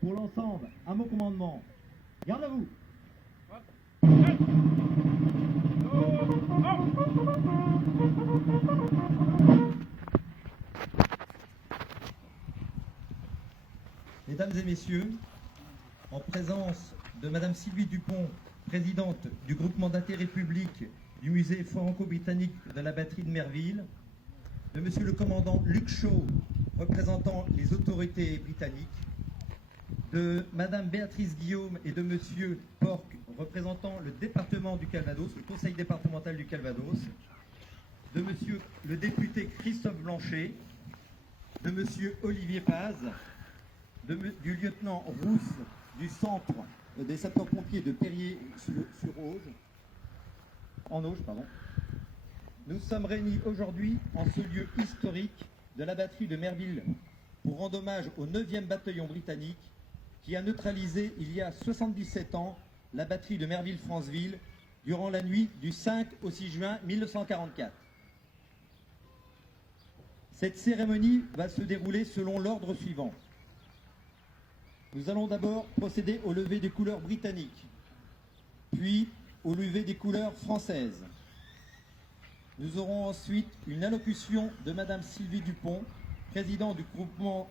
Pour l'ensemble, à mon commandement, garde à vous. Mesdames et messieurs, en présence de Madame Sylvie Dupont, présidente du groupement d'intérêt public du musée franco-britannique de la batterie de Merville, de Monsieur le commandant Luc Shaw, représentant les autorités britanniques, de Madame Béatrice Guillaume et de Monsieur Porc, représentant le département du Calvados, le conseil départemental du Calvados, de Monsieur le député Christophe Blanchet, de Monsieur Olivier Paz, du lieutenant Rousse du centre des sapeurs-pompiers de Périer-sur-Auge, en Auge, pardon. Nous sommes réunis aujourd'hui en ce lieu historique de la batterie de Merville pour rendre hommage au 9e bataillon britannique qui a neutralisé il y a 77 ans la batterie de Merville-Franceville durant la nuit du 5 au 6 juin 1944. Cette cérémonie va se dérouler selon l'ordre suivant. Nous allons d'abord procéder au lever des couleurs britanniques, puis au lever des couleurs françaises. Nous aurons ensuite une allocution de Madame Sylvie Dupont, président du groupement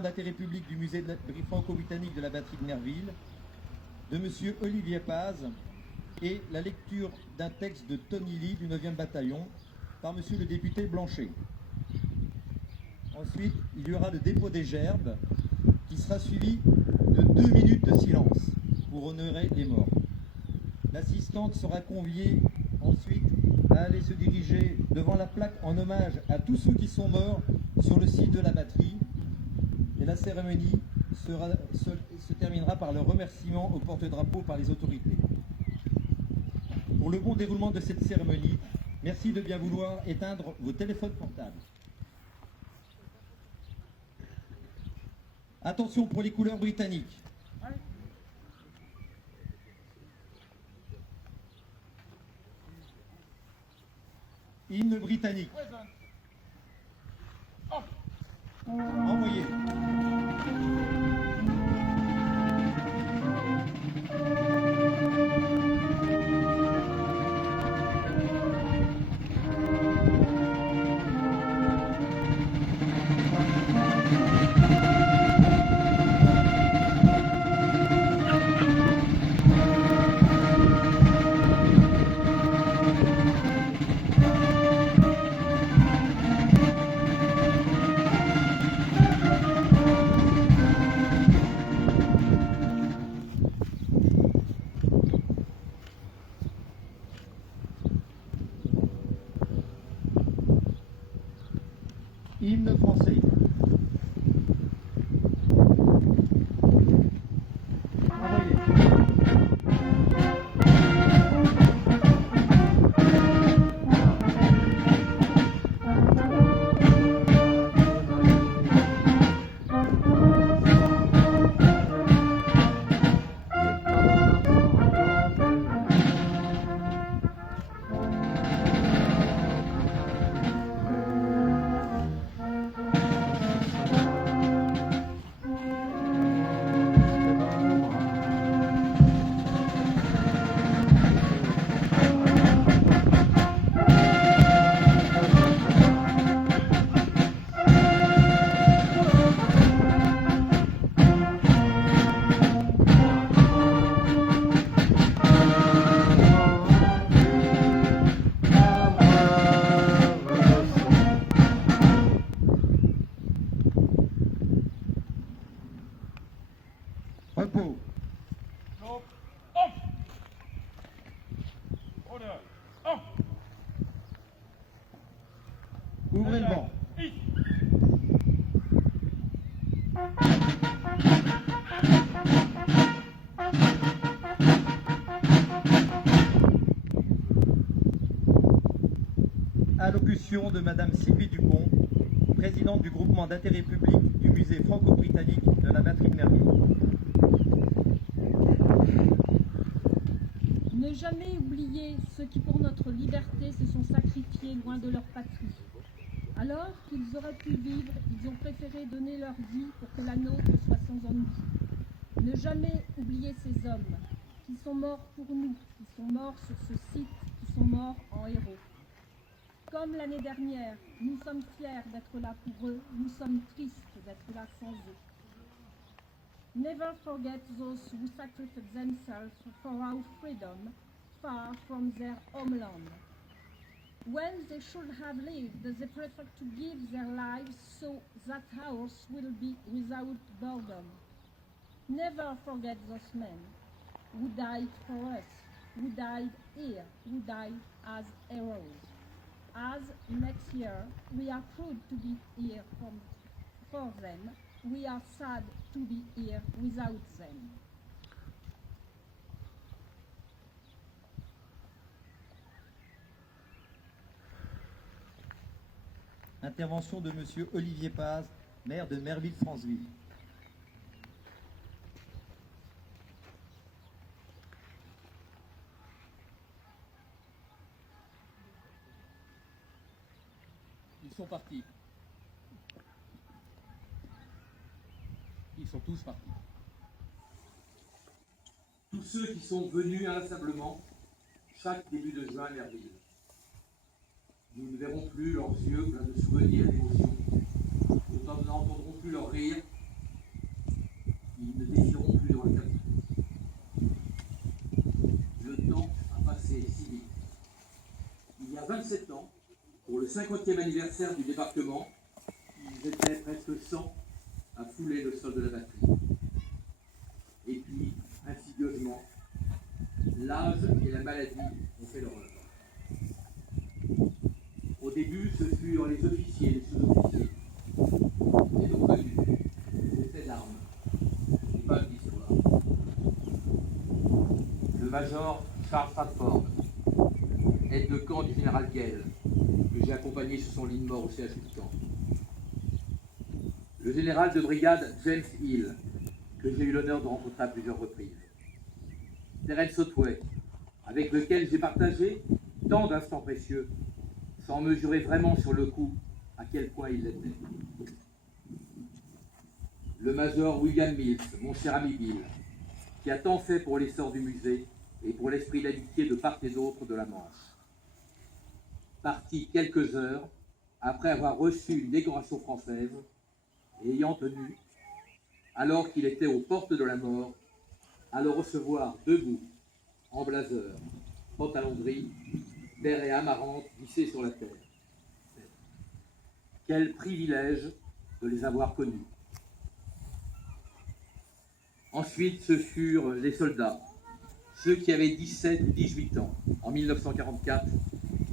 d'intérêt public du musée franco-britannique de la batterie de Merville, de Monsieur Olivier Paz et la lecture d'un texte de Tony Lee du 9e bataillon par Monsieur le député Blanchet. Ensuite, il y aura le dépôt des gerbes qui sera suivi de 2 minutes de silence pour honorer les morts. L'assistante sera conviée ensuite à aller se diriger devant la plaque en hommage à tous ceux qui sont morts sur le site de la batterie. Et la cérémonie se terminera par le remerciement au porte-drapeau par les autorités. Pour le bon déroulement de cette cérémonie, merci de bien vouloir éteindre vos téléphones portables. Attention pour les couleurs britanniques. Hymne britannique. Envoyé. Hymne français. démission de Madame Sylvie Dupont, présidente du groupement d'intérêt public du musée franco-britannique de la batterie de Merville. Ne jamais oublier ceux qui, pour notre liberté, se sont sacrifiés loin de leur patrie. Alors qu'ils auraient pu vivre, ils ont préféré donner leur vie pour que la nôtre soit sans ennui. Ne jamais oublier ces hommes qui sont morts pour nous, qui sont morts sur ce site, qui sont morts en héros. Comme l'année dernière, nous sommes fiers d'être là pour eux, nous sommes tristes d'être là sans eux. Never forget those who sacrificed themselves for our freedom, far from their homeland. When they should have lived, they prefer to give their lives so that ours will be without boredom. Never forget those men who died for us, who died here, who died as heroes. As next year we are proud to be here for them, we are sad to be here without them. Intervention de Monsieur Olivier Paz, maire de Merville-Franceville. Ils sont partis. Ils sont tous partis. Tous ceux qui sont venus inlassablement chaque début de juin à Merville. Nous ne verrons plus leurs yeux pleins de souvenirs et d'émotions. Nous n'entendrons plus leurs rires. Ils ne défieront plus de regards. Le temps a passé si vite. Il y a 27 ans, pour le 50e anniversaire du débarquement, ils étaient presque 100 à fouler le sol de la batterie. Et puis, insidieusement, l'âge et la maladie ont fait leur œuvre. Au début, ce furent les officiers et les sous-officiers. Et nos connus, les faits d'armes, les pages d'histoire. Le major Charles Stratford, aide de camp du général Gell, que j'ai accompagné sur son lit de mort au CHU de Caen. Le général de brigade James Hill, que j'ai eu l'honneur de rencontrer à plusieurs reprises. Terence Otway, avec lequel j'ai partagé tant d'instants précieux, sans mesurer vraiment sur le coup à quel point il l'était. Le major William Mills, mon cher ami Bill, qui a tant fait pour l'essor du musée et pour l'esprit d'amitié de part et d'autre de la Manche. Parti quelques heures après avoir reçu une décoration française et ayant tenu, alors qu'il était aux portes de la mort, à le recevoir debout, en blaseur, pantalon gris, terre et amarante vissés sur la terre. Quel privilège de les avoir connus. Ensuite, ce furent les soldats, ceux qui avaient 17 ou 18 ans, en 1944,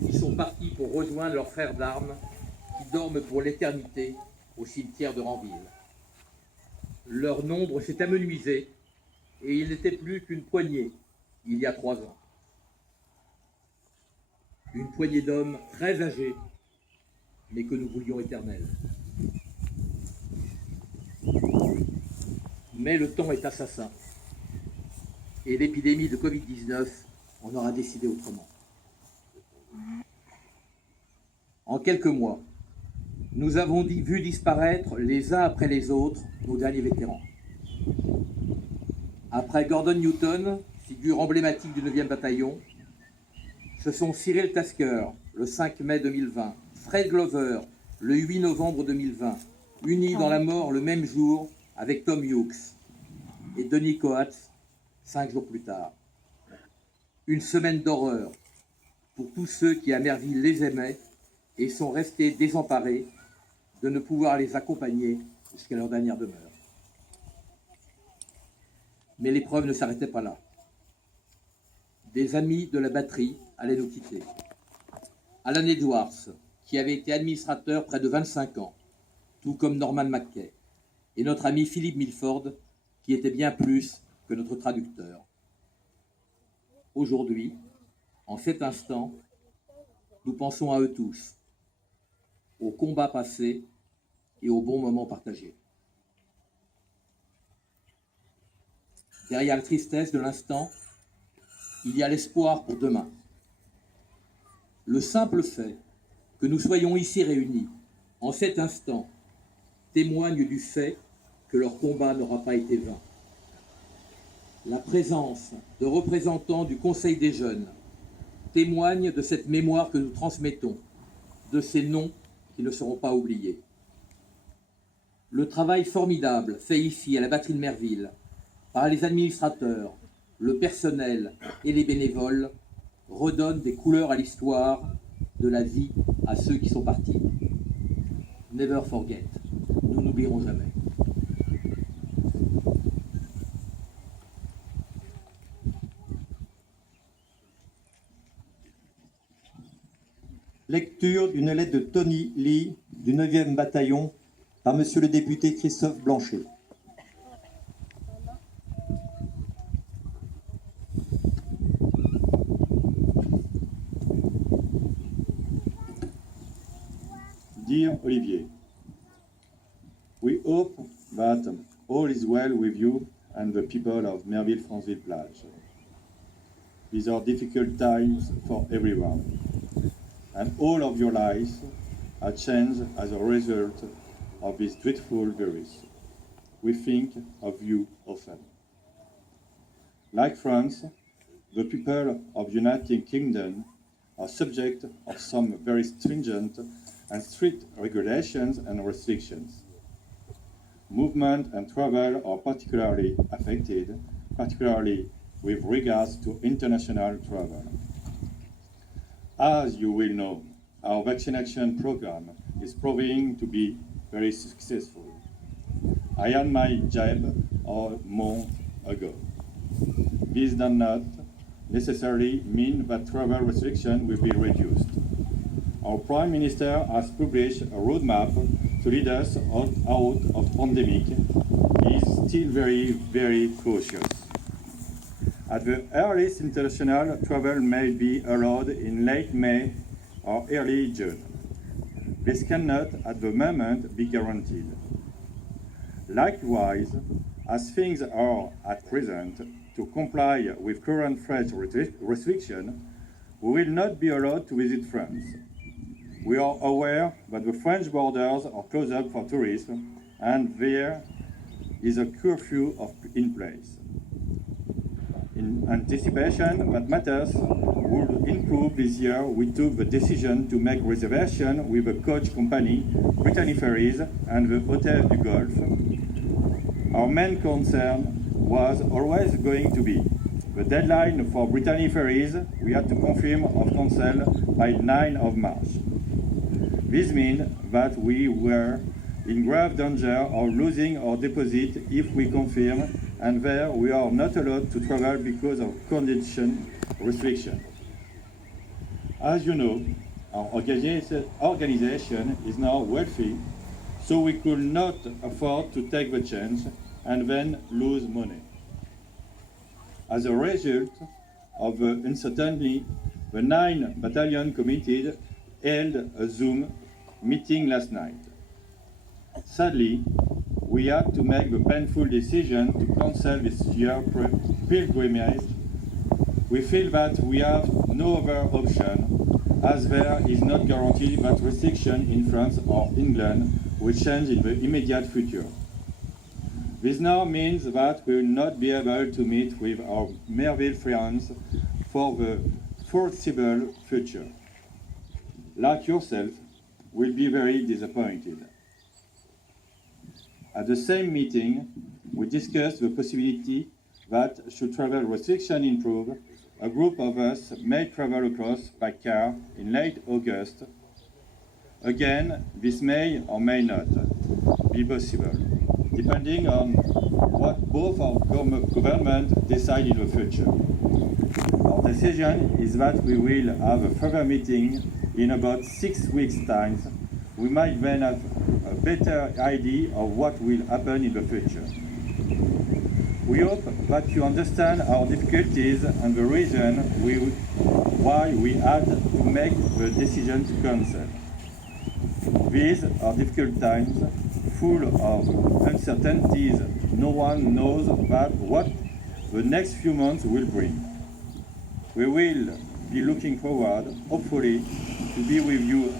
qui sont partis pour rejoindre leurs frères d'armes qui dorment pour l'éternité au cimetière de Ranville. Leur nombre s'est amenuisé et il n'était plus qu'une poignée il y a 3 ans. Une poignée d'hommes très âgés, mais que nous voulions éternels. Mais le temps est assassin et l'épidémie de Covid-19 en aura décidé autrement. En quelques mois, nous avons vu disparaître les uns après les autres nos derniers vétérans. Après Gordon Newton, figure emblématique du 9e bataillon, ce sont Cyril Tasker, le 5 mai 2020, Fred Glover, le 8 novembre 2020, unis dans la mort le même jour avec Tom Hughes, et Denis Coates, 5 jours plus tard. Une semaine d'horreur pour tous ceux qui à Merville les aimaient et sont restés désemparés de ne pouvoir les accompagner jusqu'à leur dernière demeure. Mais l'épreuve ne s'arrêtait pas là. Des amis de la batterie allaient nous quitter. Alan Edwards, qui avait été administrateur près de 25 ans, tout comme Norman Mackay, et notre ami Philippe Milford, qui était bien plus que notre traducteur. Aujourd'hui, en cet instant, nous pensons à eux tous, aux combats passés et aux bons moments partagés. Derrière la tristesse de l'instant, il y a l'espoir pour demain. Le simple fait que nous soyons ici réunis en cet instant témoigne du fait que leur combat n'aura pas été vain. La présence de représentants du Conseil des jeunes témoigne de cette mémoire que nous transmettons, de ces noms qui ne seront pas oubliés. Le travail formidable fait ici à la batterie de Merville par les administrateurs, le personnel et les bénévoles redonne des couleurs à l'histoire, de la vie à ceux qui sont partis. Never forget, nous n'oublierons jamais. Lecture d'une lettre de Tony Lee du 9e bataillon par Monsieur le député Christophe Blanchet. Dear Olivier, we hope that all is well with you and the people of Merville-Franceville-Plage. These are difficult times for everyone, and all of your lives are changed as a result of this dreadful virus. We think of you often. Like France, the people of United Kingdom are subject of some very stringent and strict regulations and restrictions. Movement and travel are particularly affected, particularly with regards to international travel. As you will know, our vaccination program is proving to be very successful. I had my jab a month ago. This does not necessarily mean that travel restrictions will be reduced. Our Prime Minister has published a roadmap to lead us out of pandemic. He is still very, very cautious. At the earliest, international travel may be allowed in late May or early June. This cannot, at the moment, be guaranteed. Likewise, as things are at present, to comply with current French restrictions, we will not be allowed to visit France. We are aware that the French borders are closed up for tourism, and there is a curfew in place. In anticipation that matters would improve this year, we took the decision to make reservations with the coach company, Brittany Ferries, and the Hotel du Golfe. Our main concern was always going to be the deadline for Brittany Ferries. We had to confirm or cancel by 9 of March. This means that we were in grave danger of losing our deposit if we confirm, and there we are not allowed to travel because of condition restriction. As you know, our organization is now wealthy, so we could not afford to take the chance and then lose money. As a result of the uncertainty, the 9 Battalion Committee held a Zoom meeting last night. Sadly, we had to make the painful decision to cancel this year's pilgrimage. We feel that we have no other option, as there is not guarantee that restrictions in France or England will change in the immediate future. This now means that we will not be able to meet with our Merville friends for the foreseeable future. Like yourself, will be very disappointed. At the same meeting, we discussed the possibility that, should travel restrictions improve, a group of us may travel across by car in late August. Again, this may or may not be possible, depending on what both our government decide in the future. Our decision is that we will have a further meeting in about 6 weeks' time. We might then have a better idea of what will happen in the future. We hope that you understand our difficulties and the reason why we had to make the decision to cancel. These are difficult times, full of uncertainties. No one knows what the next few months will bring. We will be looking forward, hopefully, to be with you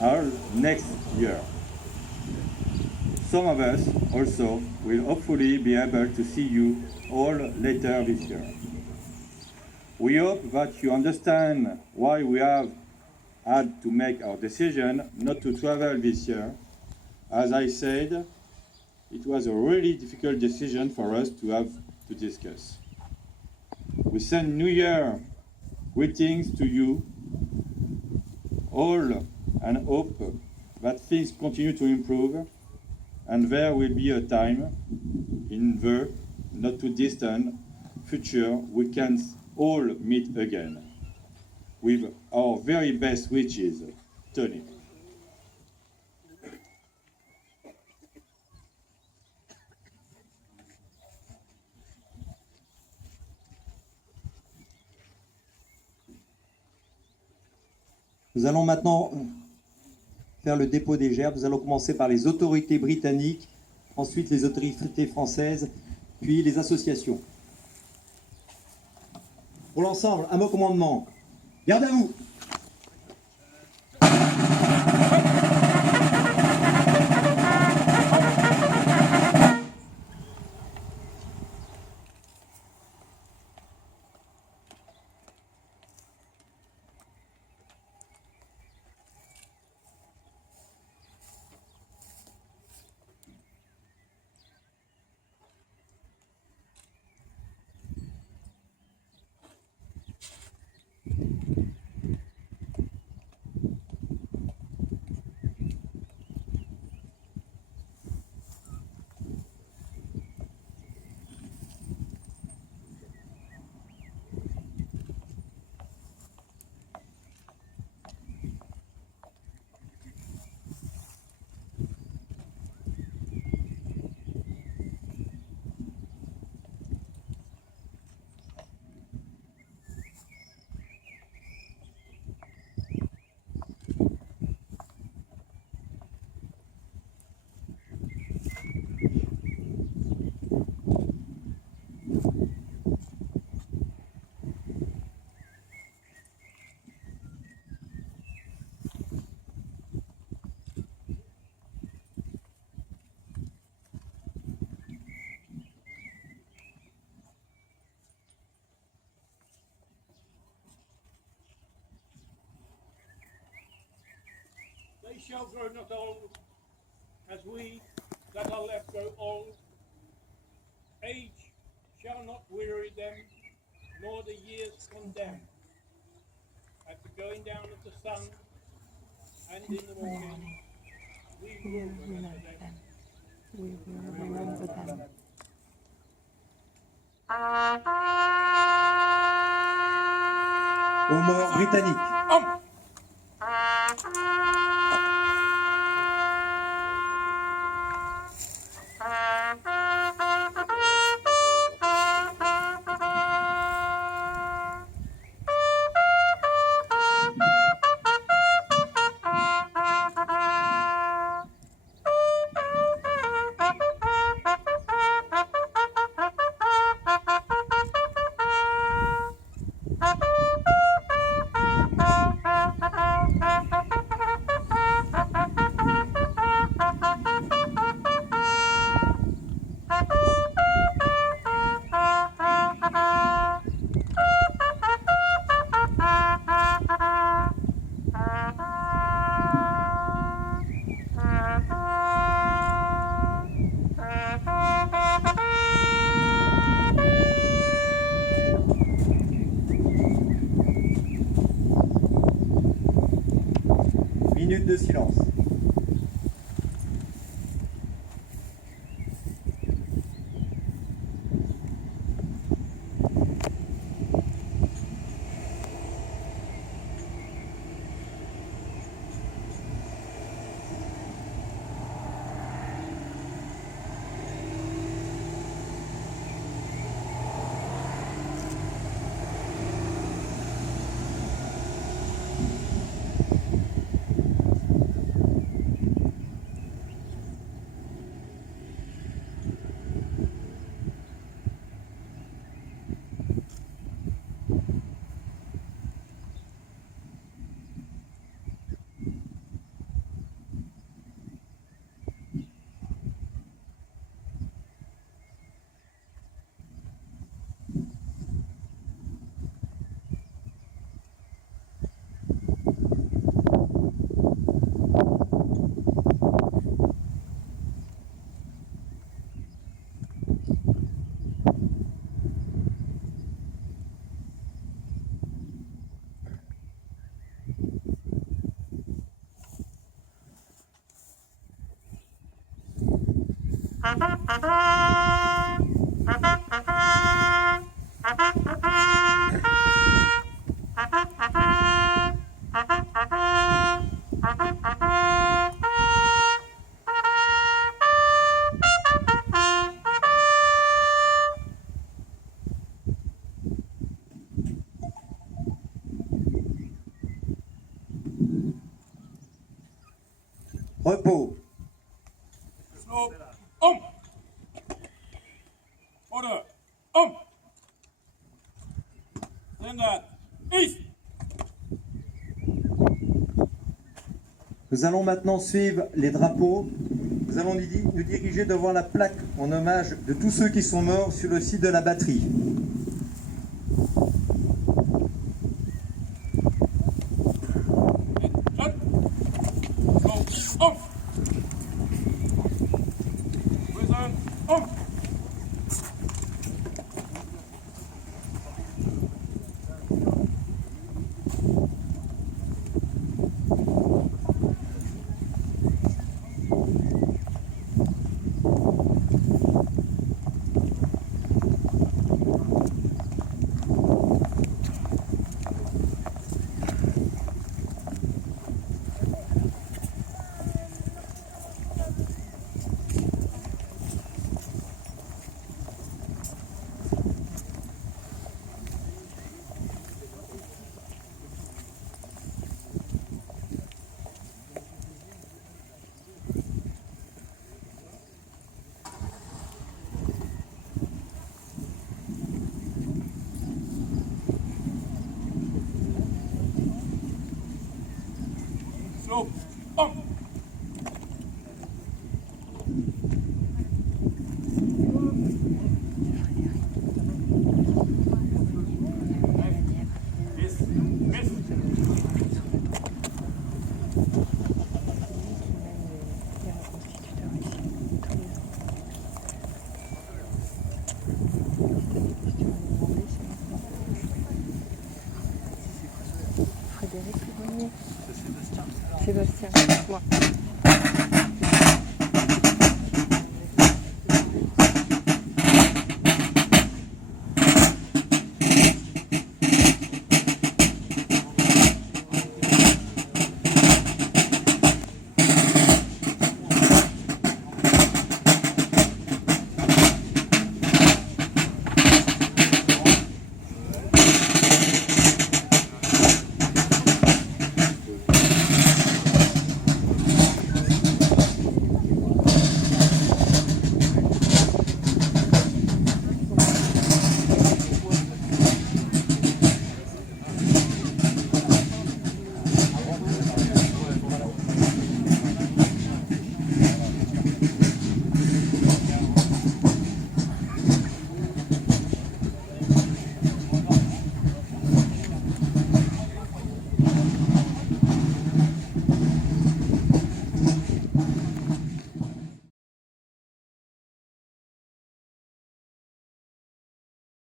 all next year. Some of us also will hopefully be able to see you all later this year. We hope that you understand why we have had to make our decision not to travel this year. As I said, it was a really difficult decision for us to have to discuss. We send New Year greetings to you all and hope that things continue to improve, and there will be a time in the not too distant future we can all meet again. With our very best wishes, Tony. Nous allons maintenant faire le dépôt des gerbes. Nous allons commencer par les autorités britanniques, ensuite les autorités françaises, puis les associations. Pour l'ensemble, un mot commandement. Garde à vous! They shall grow not old, as we that are left grow old. Age shall not weary them, nor the years condemn. At the going down of the sun, and in the morning, we will remember them. We will remember them. Aux morts britanniques. Minute de silence. Repos. Slow. Order. Stand east. Nous allons maintenant suivre les drapeaux. Nous allons nous diriger devant la plaque en hommage de tous ceux qui sont morts sur le site de la batterie.